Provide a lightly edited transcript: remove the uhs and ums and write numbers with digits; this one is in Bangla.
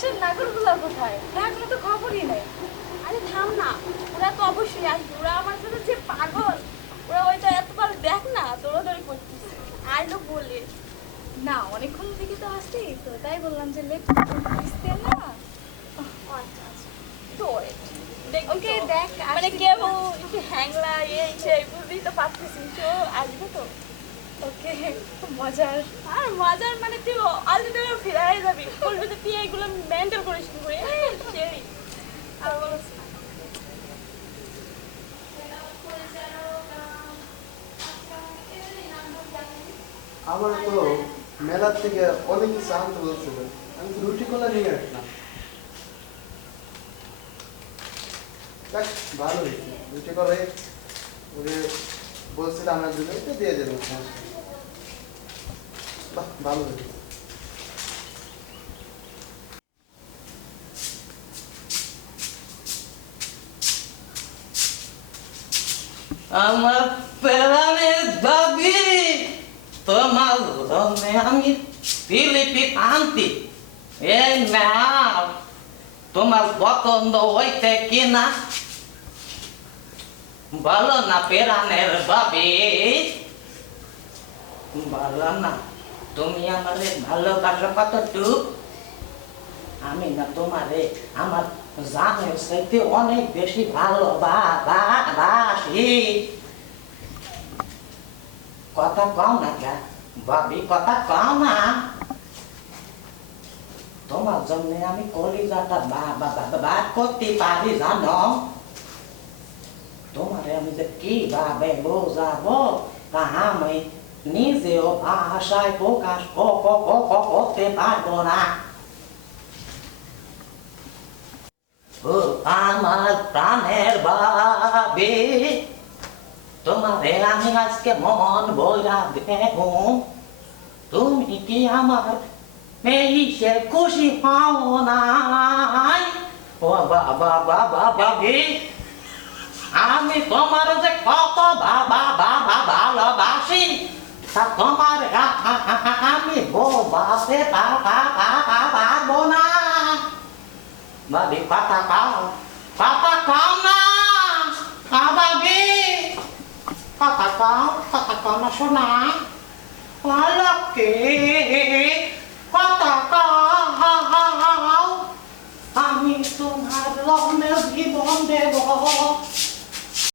পাশের নাগরগুলো কোথায়? এখনো তো খবরই নাই। আরে থাম না, ওরা তো অবশ্যই আসবে। ওরা আমার সাথে যে পাগল, ওরা ওইটা এতবার দেখ না দৌড়াদৌড়ি করতেছে, আইলো বলে। না, অনেকক্ষণ থেকে তো আসতেই তো, তাই বললাম যে লেট বুঝতে না। আচ্ছা আচ্ছা, তো ওকে দেখ মানে কেমন একটু হ্যাংলা এই সেই বুঝতেই তো পারতেছি, তো আসবে তো। ওকে, মজার। আর মজার মানে তুই অলরেডি ফিরে যাবি, বলবি যে তুই এইগুলো মেনটেন করিস কি করে। সেই আর বলছ না। আমার তো মেলার থেকে অনেক কিছু আনতে বলছিল, আমি তো রুটি কলা নিয়ে আসলাম। দেখ ভালো হয়েছে, রুটি কলাই ওকে বলছিলাম আমার জন্য, এটা দিয়ে দেবো। বাহ, ভালো হয়েছে। আমার প্রাণের দাবি তোমার জন্য আমি পিলিপি আনতি। এই না তোমার পছন্দ হইতে কিনা বলো না প্রাণের দাবি, বলো না তুমি আমারে ভালোবাসো কতটুকু। আমি না তোমারে আমার জানের চাইতে অনেক বেশি ভালোবাসি। কথা কম না কে ভাবি, কথা কম না। তোমার জন্য আমি কলিজাটা বাদ করতে পারি জানো। তোমারে আমি যে কিভাবে বোঝাবো তা আমি নিজেও ভাষায় প্রকাশ করতে পারবো না। ও আমার প্রাণের ভাবি, তোমারে আমি আজকে মন বইরা দেখুন, তুমি কি আমার মেয়ে খুশি পাও নাই? ও বাবা বাবা ভাবি, আমি তোমার যে কত ভালোবাসি তা তোমার আমি বোঝাতে পারবো না। ভাবি কথা কও না, ভাবি কথা কও না শোনা। লক্ষ্মী কথা কও, আমি তোমার রঙের জীবন দেব।